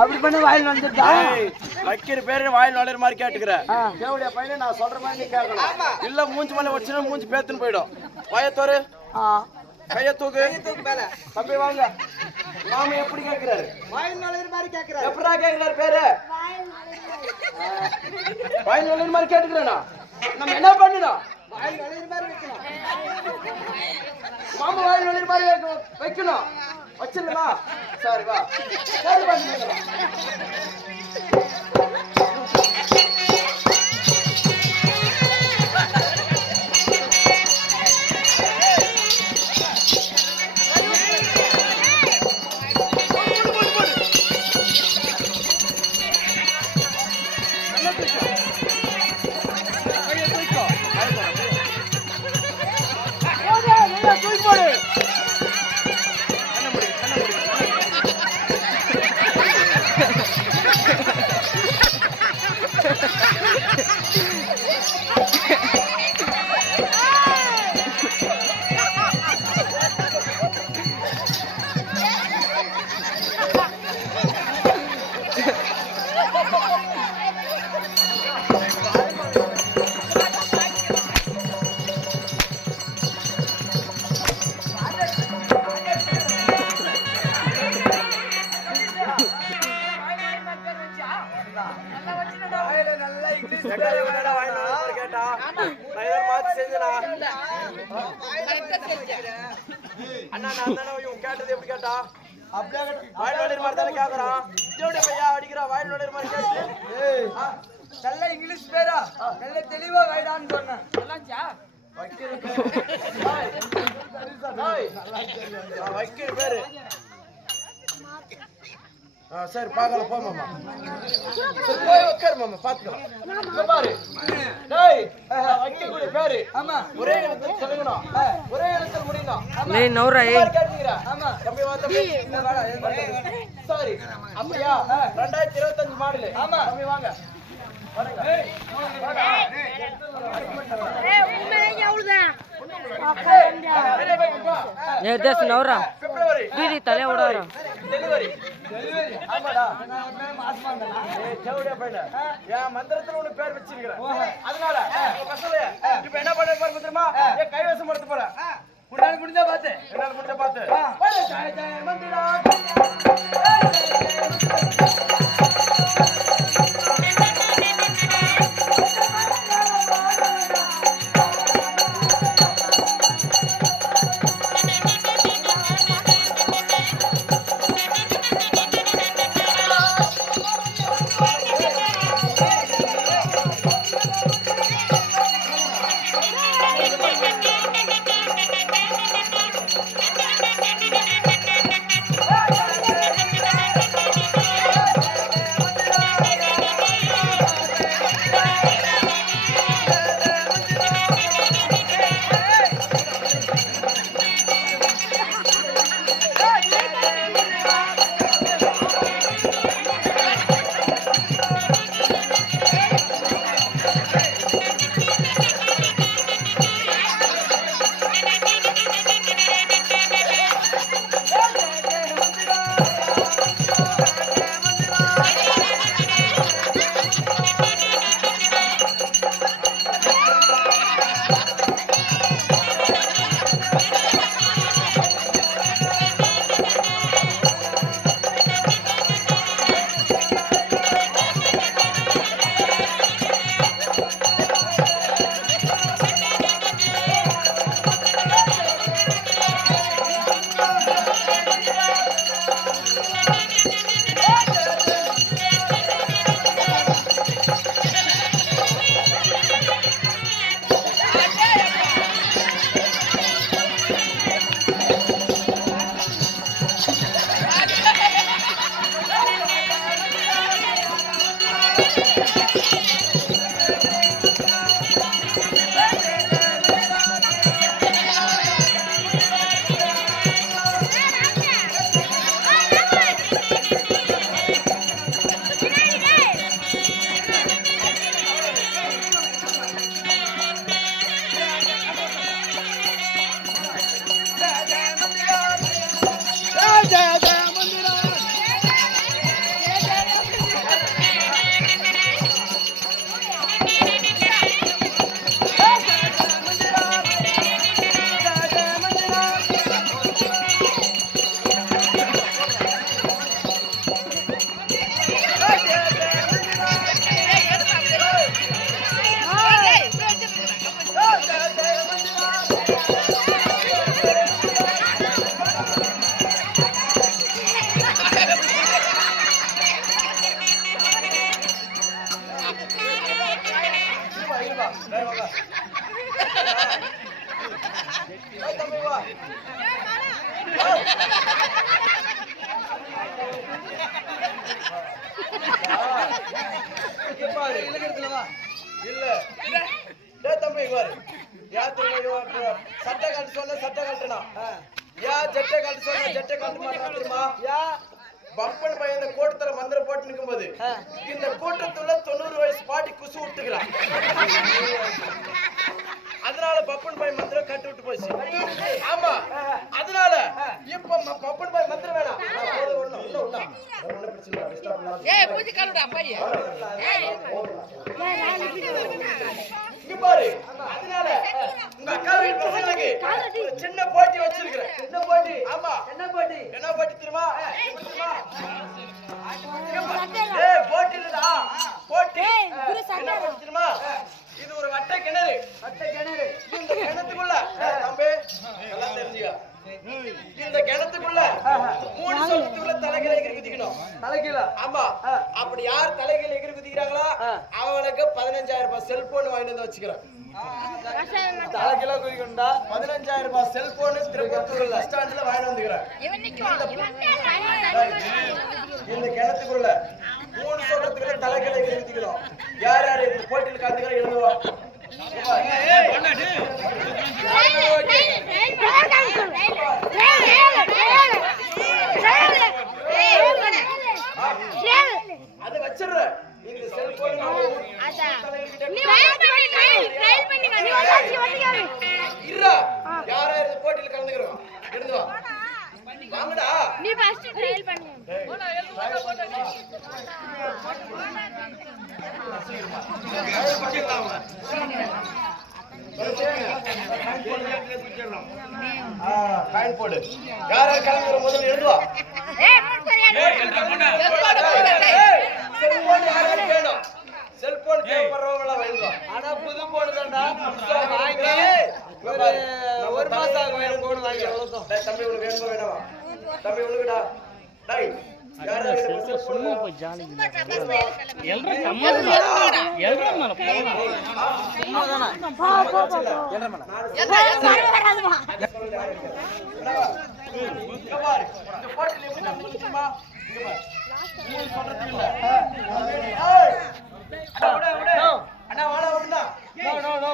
அப்படி பண்ண வாயில் வந்துட்டா வைக்கிற பேரு வாயில் நுழைற மாதிரி கேட்டுக்கிற தேவடைய பையனை நான் சொல்ற மாதிரி நீ கேட்கணும் இல்ல மூஞ்சி மேல வச்சுனா மூஞ்சி பேத்துன்னு போயிடும் வயத்தோரு கைய தூக்கு மேல தம்பி வாங்க நாம எப்படி கேக்குறாரு வாயில் நுழைற மாதிரி கேக்குறாரு எப்படா கேக்குறாரு பேரு வாயில் நுழைற மாதிரி கேட்டுக்கிறேனா நம்ம என்ன பண்ணணும் வாயில் நுழைற மாதிரி வைக்கணும் மாமா வாயில் நுழைற மாதிரி வைக்கணும் வச்சிடலாம் சரி வா சரி பண்ணிக்கலாம் அண்ணா நான் தானே கேட்டது எப்படி கேட்டா அப்படியே வாயில் நுழைற மாதிரி தானே கேக்குறான் தேவடைய பையா அடிக்கிறா வாயில் நுழைற மாதிரி கேட்டு நல்ல இங்கிலீஷ் பேரா நல்ல தெளிவா வைடான்னு சொன்னேன் வைக்கிற பேரு சரி பாக்கல போ மாமா சரி போய் உட்காரு மாமா பாத்துக்கலாம் பாரு டேய் வைக்கக்கூடிய பேரு ஆமா ஒரே எழுத்துல சொல்லுங்கணும் ஒரே எழுத்துல முடியணும் நீ நௌரா கேட்டீங்கற ஆமா தம்பி வா தம்பி சாரி அப்படியா 2025 மாடல் ஆமா தம்பி வாங்க வாங்க ஏய் உண்மையே எவ்வளவுதான் निर्देश नौरा பிப்ரவரி दीदी तले उड़ा டெலிவரி ஆமாடா தேவடைய பையன் என் மந்திரத்துல உனக்கு பேர் வச்சிருக்கிறேன் அதனால பசங்களே இப்ப என்ன பண்ண போற தெரியுமா என் கைவசம் எடுத்து போற முடிஞ்சா பாத்து என்னால முடிஞ்ச பார்த்து ஜெய ஜெய மந்திரா இங்க பாரு. இல்ல டேய் தம்பி இங்க பாரு. யார் தெரியுமா சட்டை கழட்டு சொன்ன சட்டை கழட்டணும். ஜட்டை கழட்டு சொன்ன ஜட்டை கழட்ட மாட்டான் தெரியுமா? பப்பன் பையன் இந்த கூட்டத்துல மந்திரம் போட்டு நிற்கும் போது இந்த கூட்டத்துல 90 வயசு பாட்டி குசு விட்டுக்கிறான். அதனால பப்பன் பாய் மந்திரம் கட்டு விட்டு போச்சு. ஆமா, அதனால இப்ப பப்பன் பாய் மந்திரம் வேணாம். இங்க பாரு. அதனால உங்க அக்கா வீட்டு பசங்களுக்கு ஒரு சின்ன போட்டி வச்சிருக்கிறேன். சின்ன போட்டி? ஆமா. என்ன போட்டி? என்ன போட்டி தெரியுமா? போட்டி இல்லடா, போட்டி. என்ன போட்டி தெரியுமா? இது ஒரு வட்டை கிணறு. இந்த கிணத்துக்குள்ள தம்பி எல்லாம் தெரிஞ்சுக்க. இந்த கிணத்துக்குள்ள 3 சொத்துக்குள்ள தலைகீழ எகிரி குதிக்கணும். தலைகீழ? ஆமா. அப்படி யார் தலைகீழ எகிரி குதிக்கிறாங்களோ அவங்களுக்கு 15,000 ரூபாய் செல்போன் வாங்கிட்டு வந்து வச்சுக்கிறேன். தலைகீழ குதிக்கணும்டா 15,000 ரூபாய் செல்போன் திருப்பத்தூர் பஸ் ஸ்டாண்ட்ல வாங்கிட்டு வந்துக்கிறேன். இந்த கிணத்துக்குள்ள 3 சொத்துக்குள்ள தலைகீழ எகிரி குதிக்கணும். யார் யார் இந்த போட்டியில் கலந்துக்கிற எழுதுவா? அது வச்சிடுற. இந்த செல்போன் யாரா இந்த போட்டியில் கலந்துக்கிறோம் எழுதுவா? வாங்கடா. நீ ஃபர்ஸ்ட் ட்ரையல் பண்ணு. காயின் போடு. யாரா கலந்துக்கிற முதல்ல எழுதுவா? செல்போன் யாராவது வேணும்? செல்போன் தேவைப்படுறவங்களா எழுதுவா? ஆனா புது போன் தான்டா. வாங்கி ஒரு மாசம் ஆகும். வேணும் போன் வாங்கி அவ்வளவுதான். தம்பி உனக்கு வேணுமா வேணாமா? தம்பி உனக்குடா. டேய் யாரா சும்மா போய் ஜாலி எல்ற சம்மதமா எல்ற மேல போடா. சும்மா தானா? எல்ற மேல வராதுமா. இங்க பாரு. இந்த போட்டில எப்படி நடந்துச்சுமா? இங்க பாரு. நீ சொல்றது இல்ல. ஏய் அண்ணா விடு. அண்ணா வாடா விடுடா. நோ.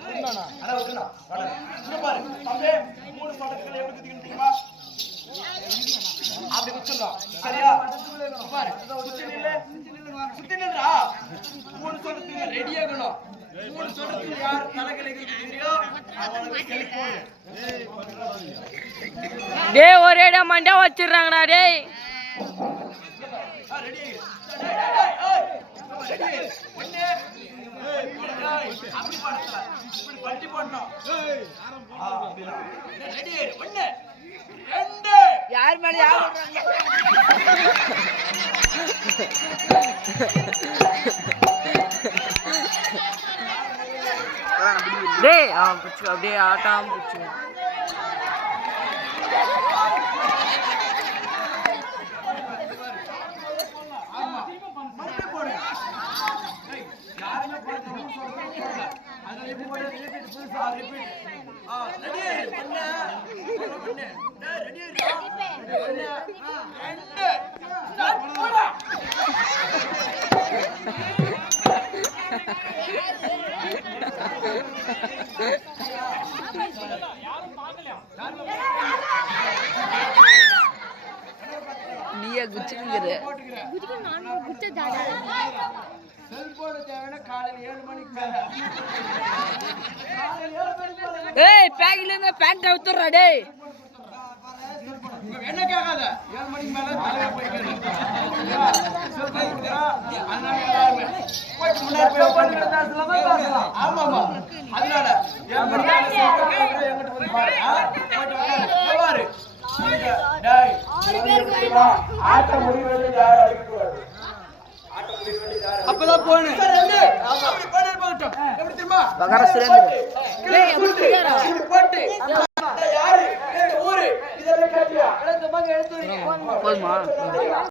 விடுடா. அண்ணா விடுடா. வாடா. இங்க பாரு. தம்பி 3 சொடக்குல எப்படி குதிக்கணும் தெரியுமா? அப்படி குச்சிடலாம். சரியா? பாரு. சுத்தி நில்றா. 3 சொடக்குல ரெடி ஆகணும். 3 சொடக்குல யார் தலைகீழ குதிக்கறியோ அவங்களுக்கு செல்போன். டேய் ஒரேடா மண்டை வச்சிடுறாங்கடா டேய். ரெடி ஏய் ரெடி ஒண்ணே அப்படி பண்ணல. இப்படி பட்டி போடணும். ரெடி ஒண்ணே 2 யார் மேல யார் ஓடுறாங்க? டேய் புச்சு அப்படியே ஆட்டாம புச்சு. நீயே குச்சிக்கிற செல்போன் தேவைன்னா காலையில 7 மணிக்கு மேல. ஏய் பேக்ல இருந்து பேண்ட் அவுத்துறா டேய். என்ன கேட்காத 7 மணிக்கு மேல தலையில போய் கேளு. அதனால எல்லாருமே போயிட்டு முன்னாடி போய் பேசலாம். ஆமாமா. அதனால 7 மணிக்கு மேல எங்கிட்ட வந்து பாரு. போயிட்டு பாரு. டேய் ஆட்ட முடிவு யாரும் அடிக்க கூடாது. அப்பதான் போனு. அப்படி போனே போகட்டும். எப்படி தெரியுமா? பகர சுரேந்திர. டேய் அப்படி போட்டு யாரு இந்த ஊரு இதெல்லாம் கேட்டியா? போதுமா?